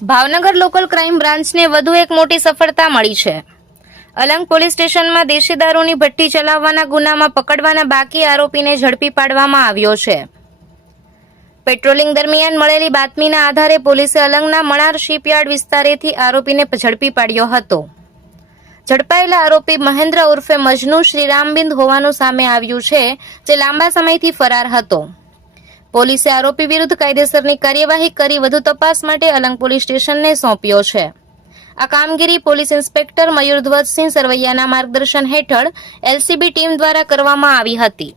Bhavnagar local crime બ્રાન્ચને વધુ એક મોટી સફળતા મળી છે। અલંગ પોલીસ સ્ટેશનમાં દેશી દારૂની ભઠ્ઠી ચલાવવાના ગુનામાં પકડવાના બાકી આરોપીને ઝડપી પાડવામાં આવ્યો છે। પેટ્રોલિંગ દરમિયાન મળેલી બાતમીના આધારે પોલીસે અલંગના મણાર શિપયાર્ડ વિસ્તારેથી આરોપીને ઝડપી પાડ્યો હતો। ઝડપાયેલા આરોપી મહેન્દ્ર ઉર્ફે મજનુ શ્રીરામબિંદ હોવાનું સામે આવ્યું છે, જે લાંબા સમયથી ફરાર હતો। પોલીસે આરોપી વિરુદ્ધ કાયદેસરની કાર્યવાહી કરી વધુ તપાસ માટે અલંગ પોલીસ સ્ટેશનને સોંપ્યો છે। આ કામગીરી પોલીસ ઇન્સ્પેક્ટર મયુરધ્વજસિંહ સરવૈયાના માર્ગદર્શન હેઠળ એલસીબી ટીમ દ્વારા કરવામાં આવી હતી।